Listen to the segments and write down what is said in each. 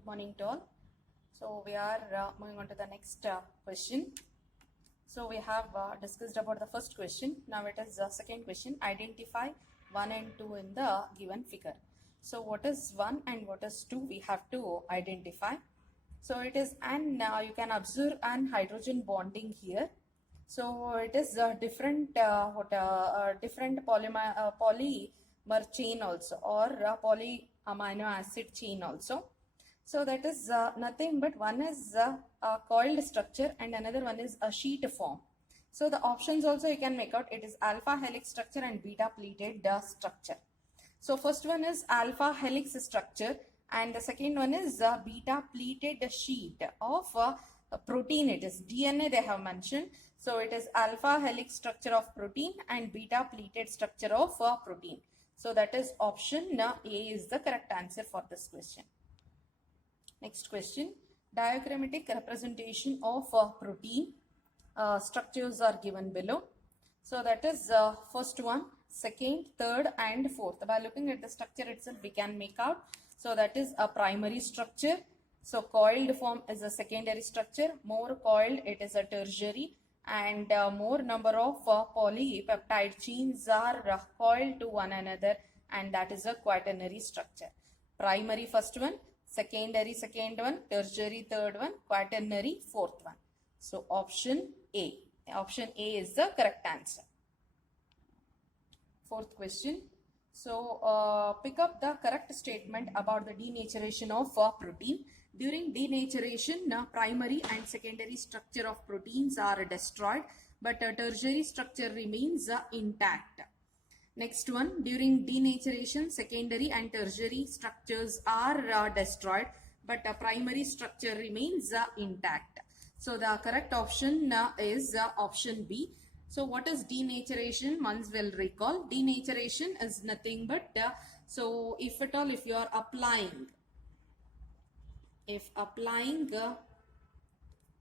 Good morning to all. So we are moving on to the next question. So we have discussed about the first question. Now it is the second question. Identify 1 and 2 in the given figure. So what is 1 and what is 2? We have to identify. So it is you can observe an hydrogen bonding here. So it is different different polymer chain also, or poly amino acid chain also. So that is nothing but one is a coiled structure and another one is a sheet form. So the options also you can make out. It is alpha helix structure and beta pleated structure. So first one is alpha helix structure and the second one is beta pleated sheet of protein. It is DNA they have mentioned. So it is alpha helix structure of protein and beta pleated structure of protein. So that is option A is the correct answer for this question. Next question. Diagrammatic representation of protein structures are given below. So that is first one, second, third and fourth. By looking at the structure itself we can make out. So that is a primary structure. So coiled form is a secondary structure. More coiled it is a tertiary, and more number of polypeptide chains are coiled to one another, and that is a quaternary structure. Primary first one, secondary second one, tertiary third one, quaternary fourth one. So option A. Option A is the correct answer. Fourth question. So pick up the correct statement about the denaturation of protein. During denaturation, primary and secondary structure of proteins are destroyed, but tertiary structure remains intact. Next one, during denaturation, secondary and tertiary structures are destroyed, but primary structure remains intact. So the correct option is option B. So what is denaturation? Once will recall. Denaturation is nothing but, so if at all, if you are applying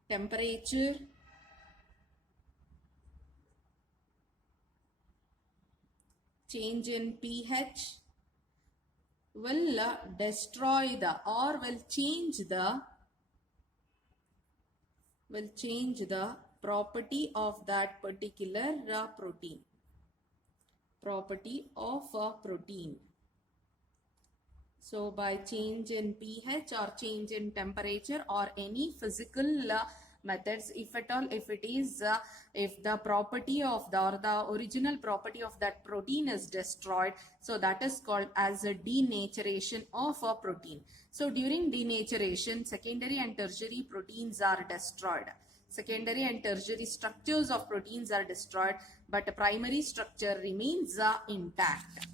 temperature, change in pH will destroy the, or will change the property of that particular protein. Property of a protein. So by change in pH or change in temperature or any physical methods, if at all, if it is if the property of the, or the original property of that protein is destroyed, so that is called as a denaturation of a protein. So during denaturation, secondary and tertiary proteins are destroyed. Secondary and tertiary structures of proteins are destroyed, but the primary structure remains intact.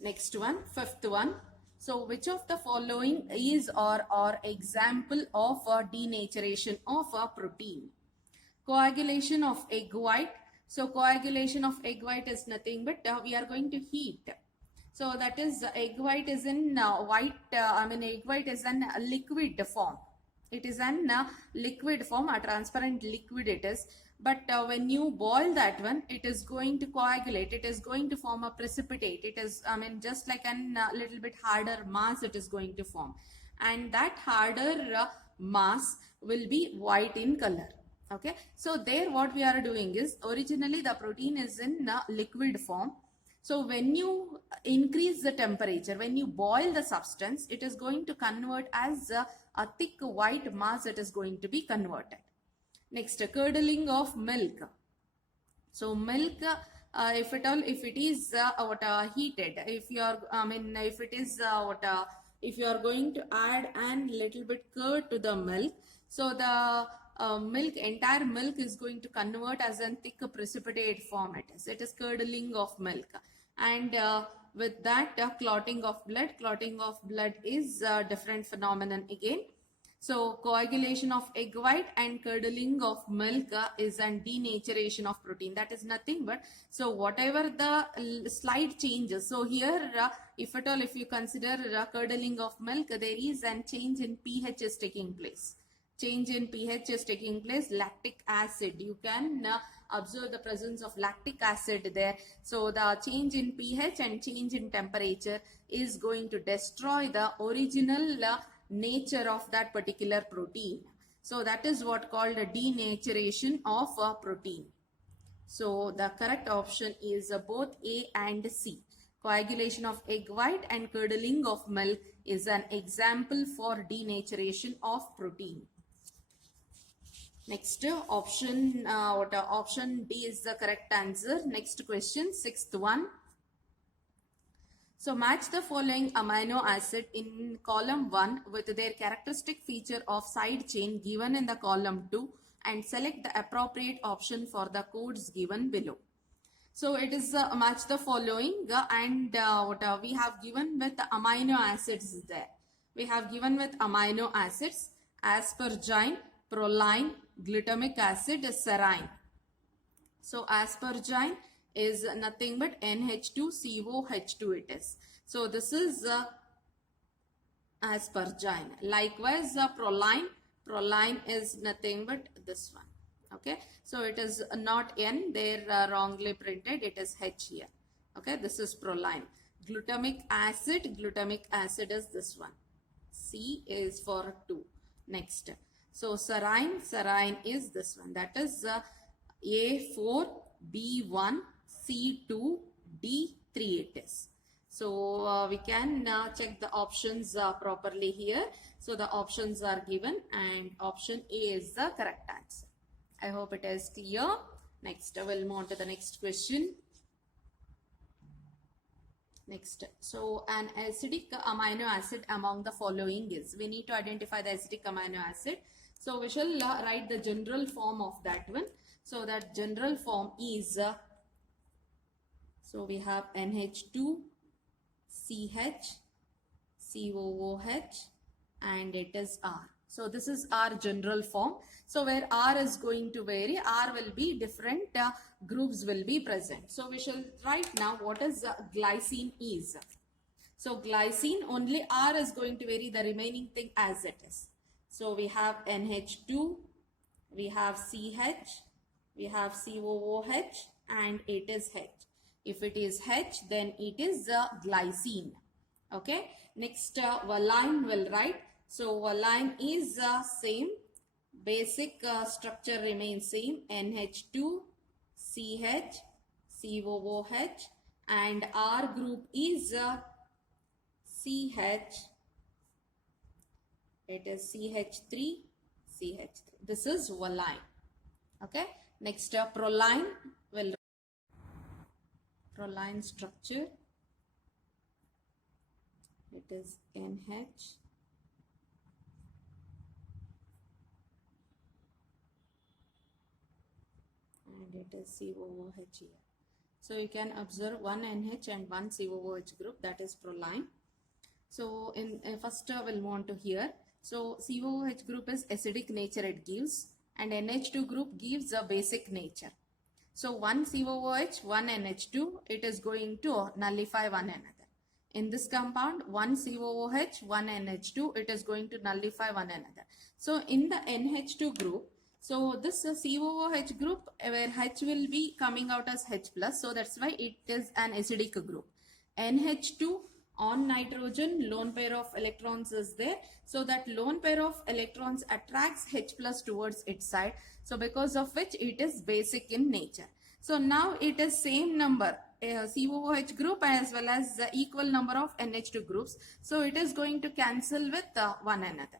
Next one, fifth one. So which of the following is or example of a denaturation of a protein? Coagulation of egg white. So coagulation of egg white is nothing but we are going to heat. So that is egg white is in egg white is in liquid form. It is an liquid form, a transparent liquid it is. But when you boil that one, it is going to coagulate. It is going to form a precipitate. It is, just like a little bit harder mass it is going to form. And that harder mass will be white in color. Okay. So there what we are doing is, originally the protein is in liquid form. So when you increase the temperature, when you boil the substance, it is going to convert as a thick white mass it is going to be converted. Next, curdling of milk. So milk, if at all, if it is heated, if you are, if it is if you are going to add an little bit curd to the milk, so the entire milk is going to convert as a thick precipitate form. It is curdling of milk, and with that clotting of blood is a different phenomenon again. So coagulation of egg white and curdling of milk is a denaturation of protein. That is nothing but, so whatever the slight changes. So here, if at all, if you consider curdling of milk, there is a change in pH is taking place. Change in pH is taking place. Lactic acid, you can observe the presence of lactic acid there. So the change in pH and change in temperature is going to destroy the original nature of that particular protein. So that is what called a denaturation of a protein. So the correct option is both A and C. Coagulation of egg white and curdling of milk is an example for denaturation of protein. Next option, option D is the correct answer. Next question, sixth one. So match the following amino acid in column 1 with their characteristic feature of side chain given in the column 2 and select the appropriate option for the codes given below. So it is match the following and we have given with amino acids there. We have given with amino acids asparagine, proline, glutamic acid, serine. So asparagine is nothing but NH2COH2 it is. So this is asparagine. Likewise proline is nothing but this one. Okay, so it is not N, they are wrongly printed, it is H here. Okay, this is proline. Glutamic acid is this one. C is for 2. Next, so serine is this one, that is A4, B1, C2, D3 it is. So we can check the options properly here. So the options are given and option A is the correct answer. I hope it is clear. Next, we'll move on to the next question. Next, so an acidic amino acid among the following is, we need to identify the acidic amino acid. So we shall write the general form of that one. So that general form is, so we have NH2, CH, COOH, and it is R. So this is our general form. So where R is going to vary, R will be different groups will be present. So we shall write now what is glycine is. So glycine, only R is going to vary, the remaining thing as it is. So we have NH2, we have CH, we have COOH, and it is H. If it is H, then it is glycine. Okay. Next, valine will write. So valine is same, basic structure remains same, NH2, CH, COOH, and R group is CH. It is CH3, CH3. This is valine. Okay. Next, proline will proline structure. It is NH. And it is COOH here. So you can observe one NH and one COOH group, that is proline. So in first we'll move on to here. So COOH group is acidic nature it gives, and NH2 group gives a basic nature. So one COOH, one NH2, it is going to nullify one another. In this compound, one COOH, one NH2, it is going to nullify one another. So in the NH2 group, so this COOH group where H will be coming out as H plus, so that's why it is an acidic group. NH2 on nitrogen, lone pair of electrons is there. So that lone pair of electrons attracts H plus towards its side. So because of which it is basic in nature. So now it is same number COOH group as well as the equal number of NH2 groups. So it is going to cancel with one another.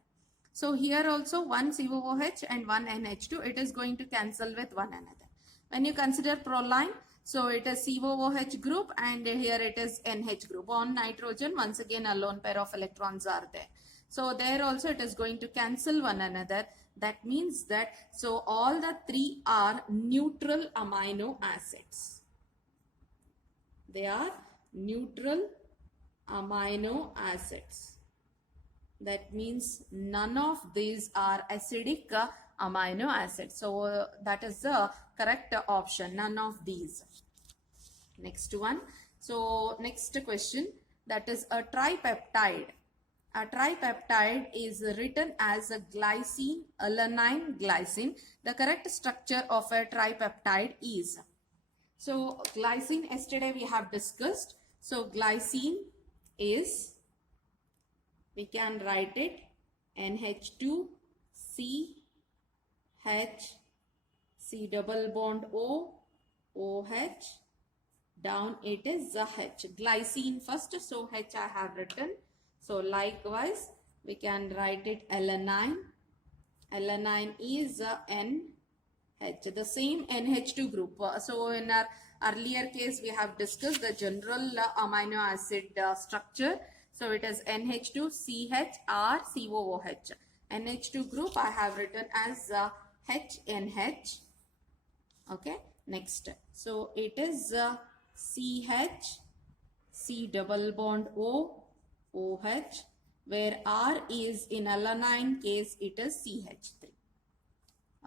So here also one COOH and one NH2, it is going to cancel with one another. When you consider proline, so it is COOH group and here it is NH group. On nitrogen, once again a lone pair of electrons are there. So there also it is going to cancel one another. That means that, so all the three are neutral amino acids. They are neutral amino acids. That means none of these are acidic amino acids. So that is the correct option, none of these. Next one. So next question, that is a tripeptide. A tripeptide is written as a glycine, alanine, glycine. The correct structure of a tripeptide is. So glycine yesterday we have discussed. So glycine is, we can write it NH2, C, H, C double bond O, OH, down it is H. Glycine first, so H I have written. So likewise, we can write it alanine. Alanine is NH, the same NH2 group. So in our earlier case, we have discussed the general amino acid structure. So it is NH2, CH, R, COOH. NH2 group I have written as HNH. Okay, next. So it is CH, C double bond O, OH, where R is in alanine case it is CH3.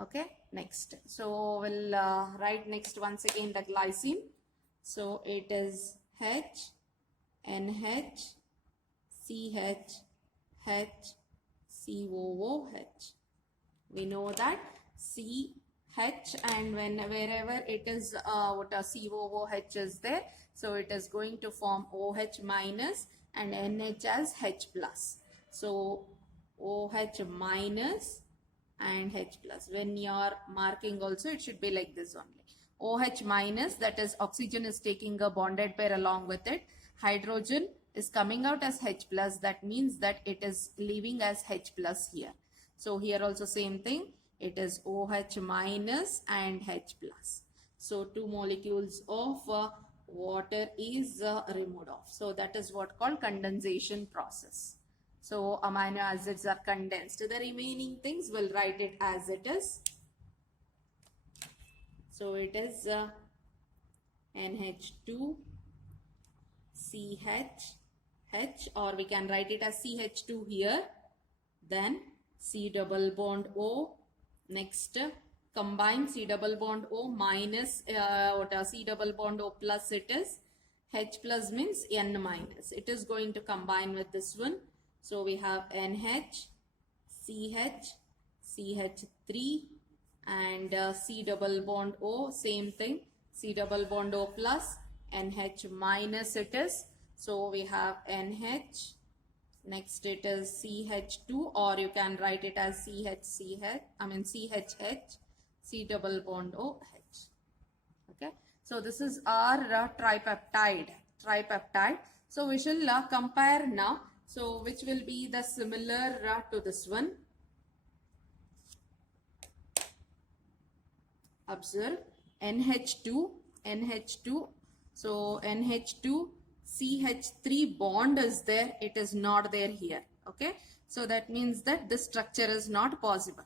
Okay, next. So we'll write next once again the glycine. So it is H, NH, CH, H, COOH. We know that CH, and wherever it is what a COOH is there, so it is going to form OH minus and NH as H plus. So OH minus and H plus. When you are marking also, it should be like this only. OH minus, that is oxygen is taking a bonded pair along with it. Hydrogen is coming out as H plus. That means that it is leaving as H plus here. So here also same thing. It is OH minus and H plus. So 2 molecules of water is removed off. So that is what called condensation process. So amino acids are condensed. The remaining things we'll write it as it is. So it is NH2, CH, H, or we can write it as CH2 here. Then C double bond O. Next, combine C double bond O minus C double bond O plus it is. H plus means N minus. It is going to combine with this one. So we have NH, CH, CH3 and C double bond O, same thing. C double bond O plus, NH minus it is. So we have NH. Next it is CH2, or you can write it as CHH, C double bond OH. Okay. So this is our tripeptide. So we shall compare now. So which will be the similar to this one. Observe NH2. So NH2 CH3 bond is there. It is not there here. Okay. So that means that this structure is not possible.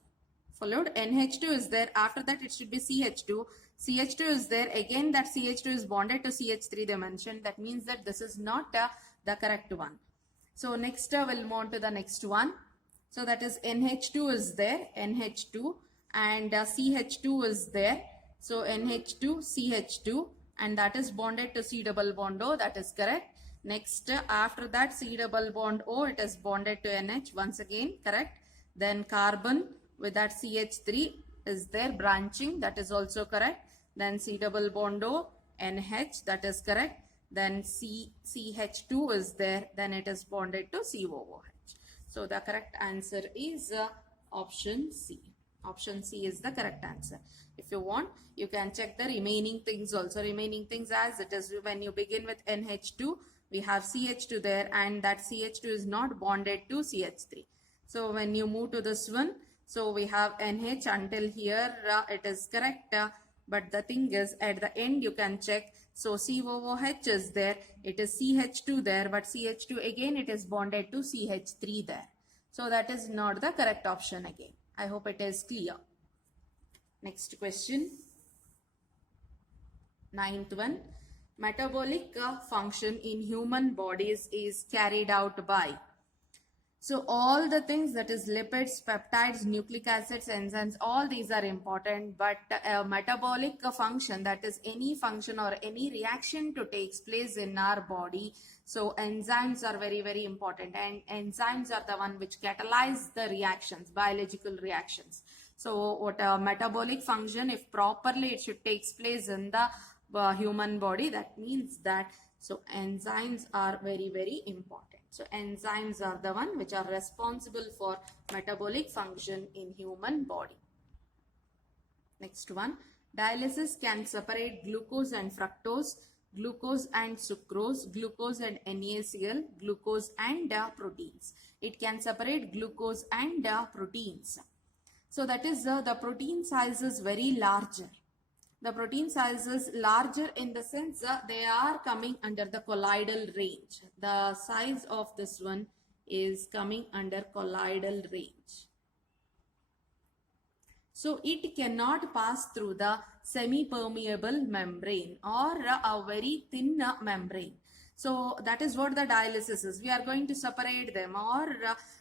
Followed. NH2 is there. After that it should be CH2. CH2 is there. Again that CH2 is bonded to CH3 they mentioned. That means that this is not the correct one. So next we'll move on to the next one. So that is NH2 is there. NH2 and CH2 is there. So NH2, CH2, and that is bonded to C double bond O. That is correct. Next, after that C double bond O, it is bonded to NH once again, correct. Then carbon with that CH3 is there, branching, that is also correct. Then C double bond O, NH, that is correct. Then CH2 is there, then it is bonded to COOH. So the correct answer is option C. Option C is the correct answer. If you want, you can check the remaining things also. Remaining things as it is, when you begin with NH2, we have CH2 there, and that CH2 is not bonded to CH3. So when you move to this one, so we have NH until here, it is correct. But the thing is, at the end you can check. So COOH is there, it is CH2 there, but CH2 again it is bonded to CH3 there. So that is not the correct option again. I hope it is clear. Next question. 9th one. Metabolic function in human bodies is carried out by. So all the things, that is lipids, peptides, nucleic acids, enzymes, all these are important, but metabolic function, that is any function or any reaction to takes place in our body. So enzymes are very, very important, and enzymes are the one which catalyze the reactions, biological reactions. So what a metabolic function, if properly it should takes place in the human body, that means that, so enzymes are very, very important. So enzymes are the one which are responsible for metabolic function in human body. Next one, dialysis can separate glucose and fructose, glucose and sucrose, glucose and NaCl, glucose and proteins. It can separate glucose and proteins. So that is the protein size is very larger. The protein size is larger in the sense they are coming under the colloidal range. The size of this one is coming under colloidal range. So it cannot pass through the semi-permeable membrane or a very thin membrane. So that is what the dialysis is. We are going to separate them, or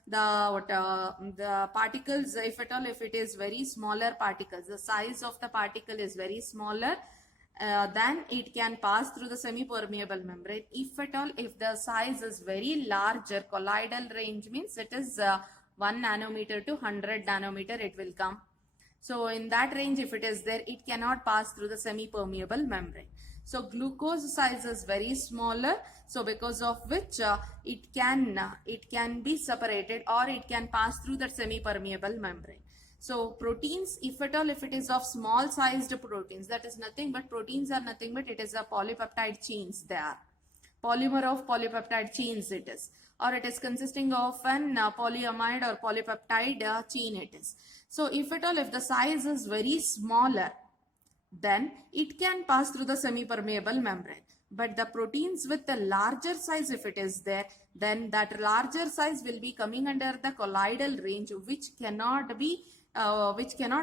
the particles, if at all, if it is very smaller particles, the size of the particle is very smaller, then it can pass through the semi-permeable membrane. If at all, if the size is very larger, colloidal range means it is 1 nanometer to 100 nanometer it will come. So in that range, if it is there, it cannot pass through the semi-permeable membrane. So glucose size is very smaller, so because of which it can be separated, or it can pass through the semi-permeable membrane. So proteins, if at all, if it is of small sized proteins, that is nothing but proteins are nothing but it is a polypeptide chains they are. Polymer of polypeptide chains it is, or it is consisting of an polyamide or polypeptide chain it is. So if at all, if the size is very smaller, then it can pass through the semi-permeable membrane. But the proteins with the larger size, if it is there, then that larger size will be coming under the colloidal range, which cannot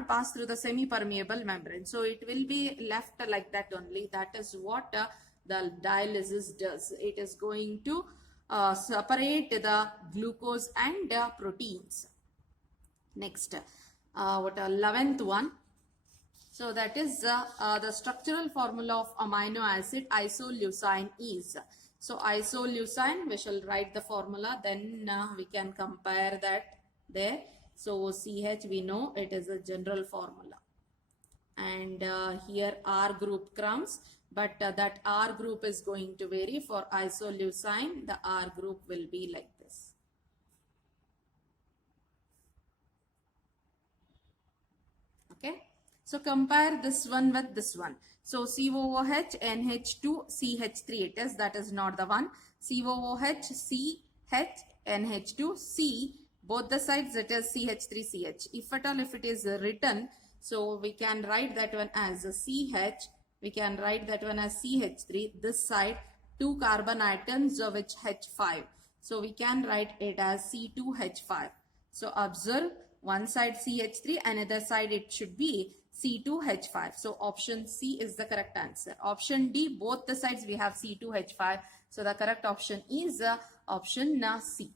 pass through the semi-permeable membrane. So it will be left like that only. That is what the dialysis does. It is going to separate the glucose and proteins. Next, 11th one. So that is the structural formula of amino acid isoleucine is. So isoleucine, we shall write the formula, then we can compare that there. So CH, we know it is a general formula. And here R group comes, but that R group is going to vary. For isoleucine, the R group will be like this. Okay. So compare this one with this one. So COOH, NH2, CH3 it is, that is not the one. COOH, CH, NH2, C, both the sides it is CH3, CH. If at all, if it is written, so we can write that one as a CH, we can write that one as CH3, this side 2 carbon atoms of which H5. So we can write it as C2H5. So observe, one side CH3, another side it should be C2H5. So option C is the correct answer. Option D, both the sides we have C2H5. So the correct option is option C.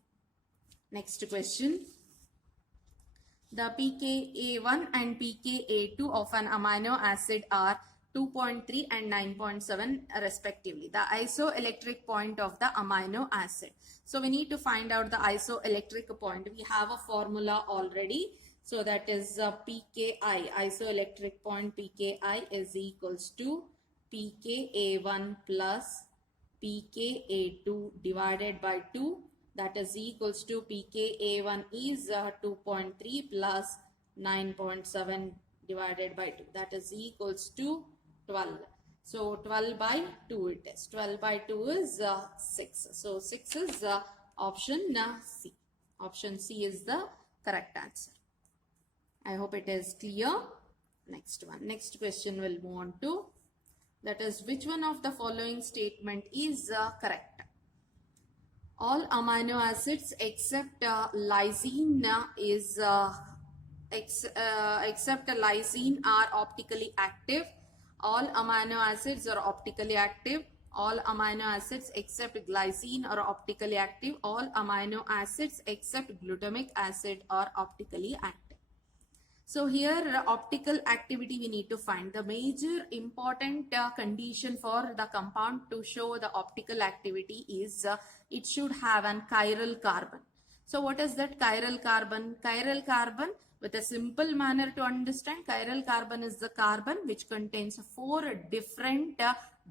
Next question. The pKa1 and pKa2 of an amino acid are 2.3 and 9.7 respectively. The isoelectric point of the amino acid. So we need to find out the isoelectric point. We have a formula already. So that is pKi, isoelectric point pKi is equals to pKa1 plus pKa2 divided by 2. That is equals to pKa1 is 2.3 plus 9.7 divided by 2. That is equals to 12. So 12 by 2 it is. 12 by 2 is 6. So 6 is option C. Option C is the correct answer. I hope it is clear. Next one. Next question will move on to, that is, which one of the following statement is correct? All amino acids except lysine except lysine are optically active. All amino acids are optically active. All amino acids except glycine are optically active. All amino acids except glutamic acid are optically active. So here optical activity we need to find. The major important condition for the compound to show the optical activity is it should have an chiral carbon. So what is that chiral carbon? Chiral carbon, with a simple manner to understand, chiral carbon is the carbon which contains 4 different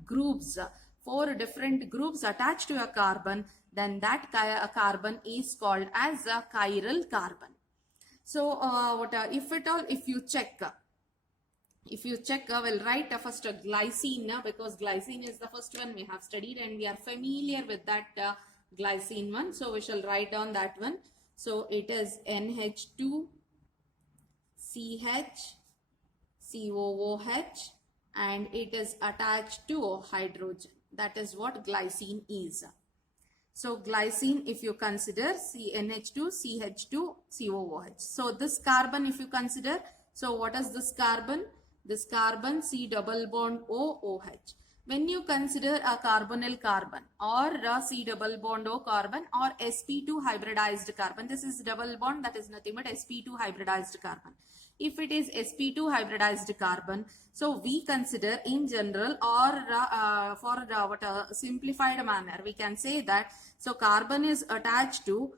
groups. 4 different groups attached to a carbon. then that carbon is called as a chiral carbon. So if at all, if you check, we'll write first glycine, because glycine is the first one we have studied and we are familiar with that glycine one. So we shall write on that one. So it is NH2 CH COOH and it is attached to hydrogen. That is what glycine is. So glycine, if you consider NH2 CH2 COOH. So this carbon, if you consider, so what is this carbon? This carbon C double bond OOH. When you consider a carbonyl carbon or a C double bond O carbon or sp2 hybridized carbon, this is double bond, that is nothing but sp2 hybridized carbon. If it is sp2 hybridized carbon, so we consider in general or for what a simplified manner, we can say that, so carbon is attached to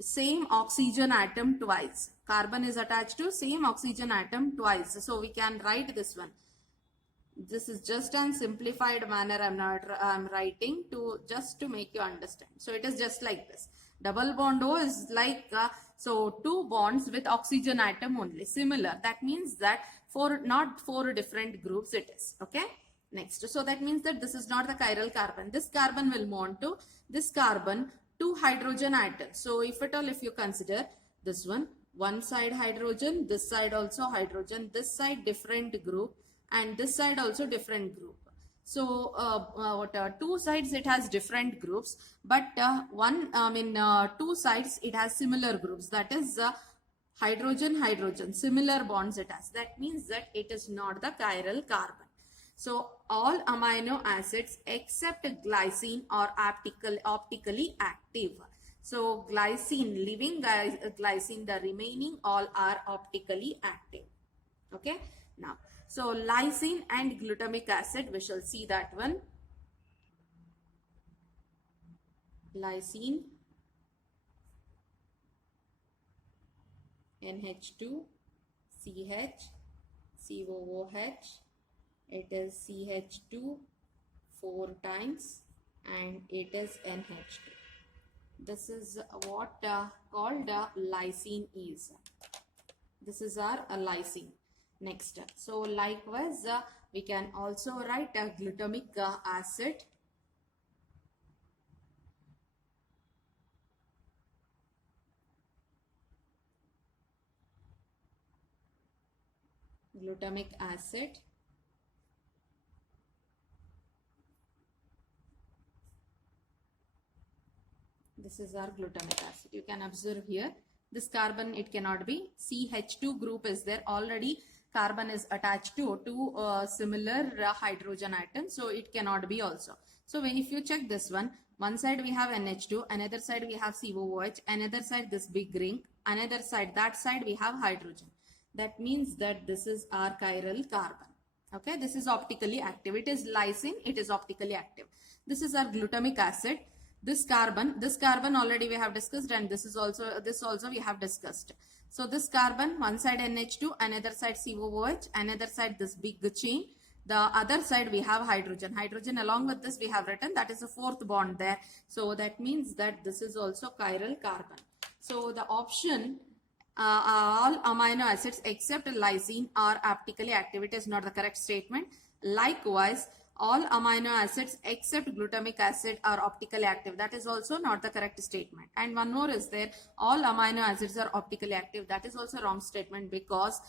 same oxygen atom twice. Carbon is attached to same oxygen atom twice. So we can write this one. This is just a simplified manner I'm writing to just to make you understand. So it is just like this. Double bond O is like so two bonds with oxygen atom only, similar. That means that not four different groups it is. Okay. Next, so that means that this is not the chiral carbon. This carbon will move on to this carbon, two hydrogen atoms. So if at all, if you consider this one side hydrogen, this side also hydrogen, this side different group and this side also different group. So two sides it has different groups, but two sides it has similar groups. That is hydrogen, similar bonds it has. That means that it is not the chiral carbon. So all amino acids except glycine are optically active. So glycine, living glycine, the remaining all are optically active. Okay. Now, so lysine and glutamic acid, we shall see that one. Lysine, NH2 CH COOH, it is CH2 4 times and it is NH2. This is what called lysine is. This is our lysine. Next, so likewise we can also write a glutamic acid. Glutamic acid. This is our glutamic acid. You can observe here. This carbon, it cannot be. CH2 group is there already. Carbon is attached to two similar hydrogen atoms, so it cannot be also. So when if you check this one side we have NH2, another side we have COOH, another side this big ring, another side, that side we have hydrogen. That means that this is our chiral carbon. Okay, this is optically active. It is lysine, it is optically active. This is our glutamic acid. This carbon already we have discussed, and this also we have discussed. So this carbon, one side NH2, another side COOH, another side this big chain. The other side we have hydrogen. Hydrogen along with this we have written, that is a fourth bond there. So that means that this is also chiral carbon. So the option all amino acids except lysine are optically active. It is not the correct statement. Likewise, all amino acids except glutamic acid are optically active. That is also not the correct statement. And one more is there, all amino acids are optically active. That is also wrong statement, because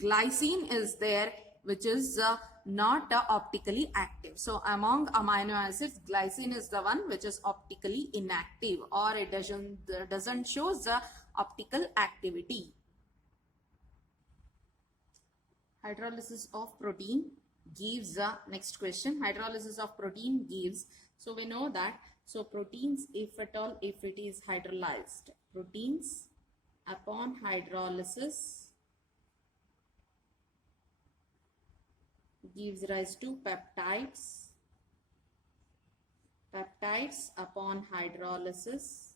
glycine is there which is not optically active. So among amino acids, glycine is the one which is optically inactive, or it doesn't show the optical activity. Hydrolysis of protein gives next question. Hydrolysis of protein gives, so we know that, so proteins, if at all, if it is hydrolyzed, proteins upon hydrolysis gives rise to peptides. Peptides upon hydrolysis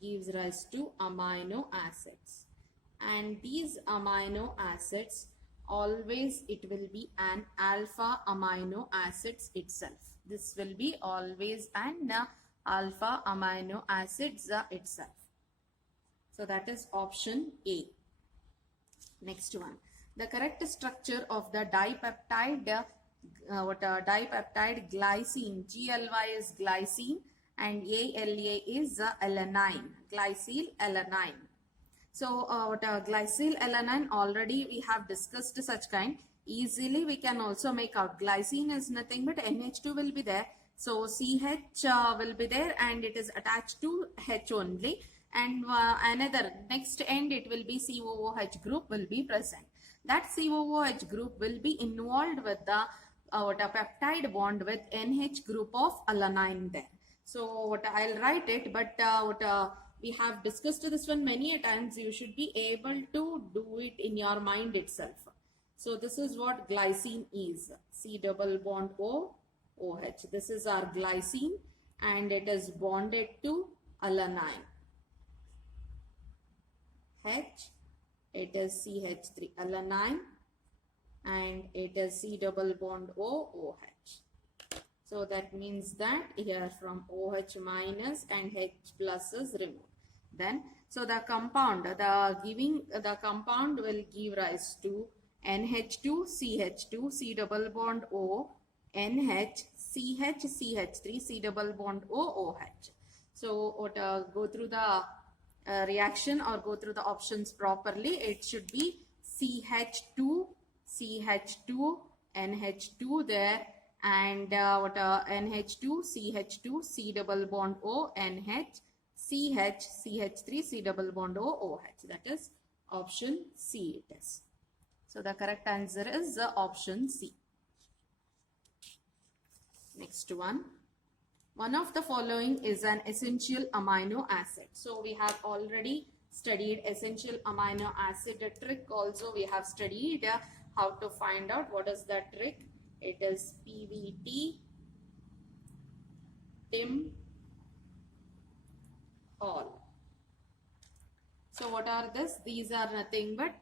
gives rise to amino acids. And these amino acids, always it will be an alpha amino acids itself. This will be always an alpha amino acids itself. So that is option A. Next one. The correct structure of the dipeptide, dipeptide glycine. GLY is glycine and ALA is alanine, glycyl alanine. So glycyl alanine, already we have discussed such kind. Easily we can also make out glycine is nothing but NH2 will be there. So CH will be there and it is attached to H only. And another next end it will be COOH group will be present. That COOH group will be involved with the peptide bond with NH group of alanine there. So I'll write it, but we have discussed this one many a times. You should be able to do it in your mind itself. So this is what glycine is. C double bond O, OH. This is our glycine and it is bonded to alanine. H, it is CH3 alanine and it is C double bond O, OH. So that means that here from OH minus and H plus is removed. Then, so the compound, the compound will give rise to NH2, CH2, C double bond O, NH, CH, CH3, C double bond O, OH. So go through the reaction or go through the options properly. It should be CH2, CH2, NH2 there, and NH2, CH2, C double bond O, NH, CH, CH3, C double bond O, OH. That is option C it is. So the correct answer is option C. Next one. One of the following is an essential amino acid. So we have already studied essential amino acid trick. Also we have studied how to find out what is that trick. It is PVT, TIM, all. So what are this? These are nothing but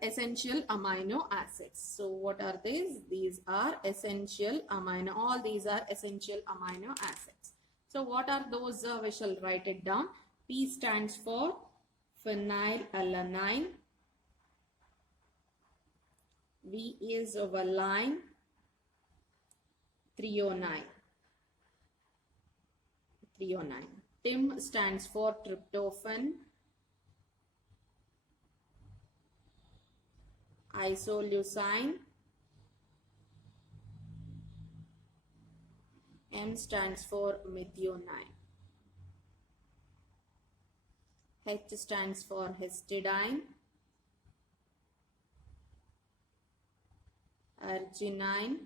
essential amino acids. So what are these? These are essential amino. All these are essential amino acids. So what are those? We shall write it down. P stands for phenylalanine. V is valine. Threonine. TIM stands for tryptophan. Isoleucine. M stands for methionine. H stands for histidine. Arginine.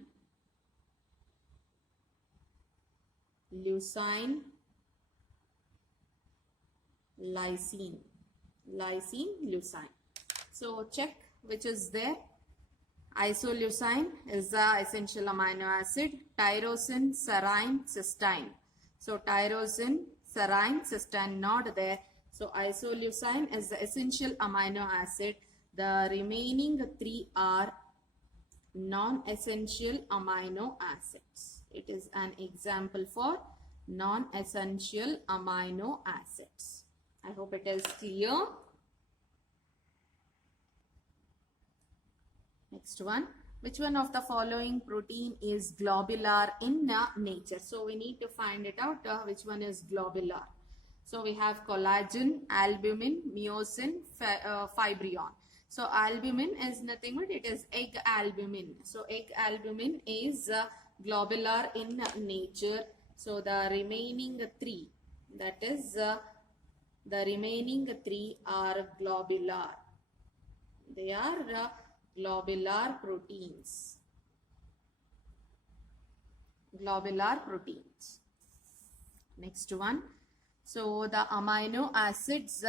Leucine. Lysine. Leucine. So check which is there. Isoleucine is the essential amino acid. Tyrosine, serine, cysteine. So tyrosine, serine, cysteine not there. So isoleucine is the essential amino acid. The remaining three are non-essential amino acids. It is an example for non-essential amino acids. I hope it is clear. Next one. Which one of the following protein is globular in nature? So we need to find it out which one is globular. So we have collagen, albumin, myosin, fibrion. So albumin is nothing but it is egg albumin. So egg albumin is globular in nature. So the remaining three, that is the remaining three are globular. They are globular proteins. Globular proteins. Next one. So the amino acids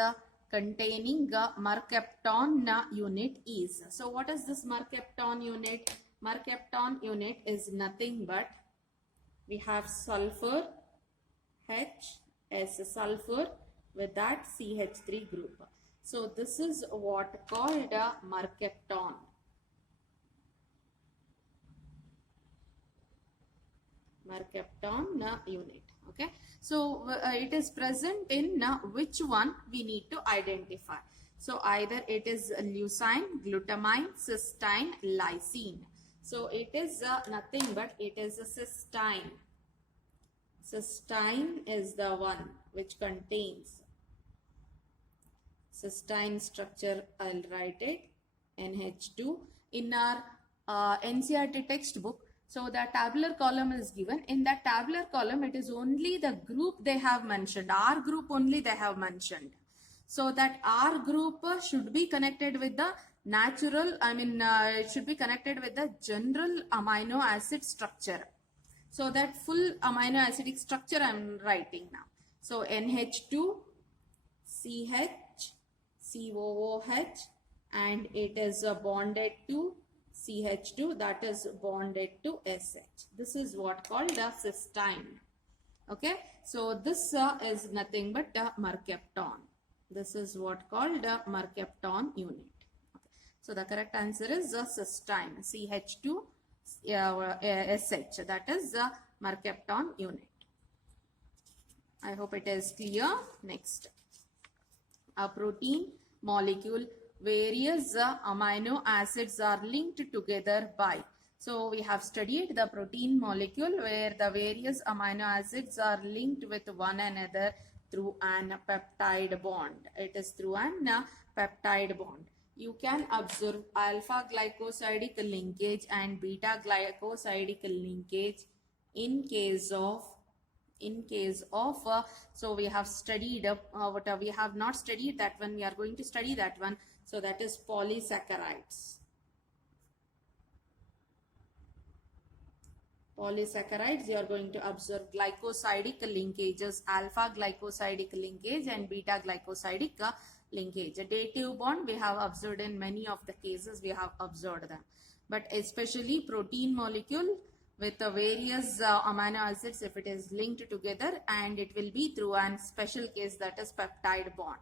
containing mercaptan unit is. So what is this mercaptan unit? Mercaptan unit is nothing but we have sulfur, H as sulfur with that CH3 group. So this is what called mercaptan. Mercaptan unit. Okay, so it is present in which one we need to identify. So either it is leucine, glutamine, cysteine, lysine. So it is nothing but it is a cysteine. Cysteine is the one which contains cysteine structure. I'll write it NH2 in our NCERT textbook. So the tabular column is given. In that tabular column, it is only the group they have mentioned. R group only they have mentioned. So that R group should be connected with the natural, it should be connected with the general amino acid structure. So that full amino acidic structure I am writing now. So NH2, CH, COOH, and it is bonded to CH2, that is bonded to SH. This is what called the cysteine. Okay, so this is nothing but mercaptan. This is what called the mercaptan unit. Okay. So the correct answer is cysteine, CH2 SH, that is the mercaptan unit. I hope it is clear. Next, a protein molecule, various amino acids are linked together by. So we have studied the protein molecule where the various amino acids are linked with one another through an peptide bond. It is through an peptide bond. You can observe alpha glycosidic linkage and beta glycosidic linkage in case of so we have studied we have not studied that one, we are going to study that one. So that is polysaccharides. Polysaccharides, you are going to observe glycosidic linkages, alpha glycosidic linkage and beta glycosidic linkage. A dative bond we have observed in many of the cases, we have observed them, but especially protein molecule with various amino acids, if it is linked together, and it will be through an special case, that is peptide bond.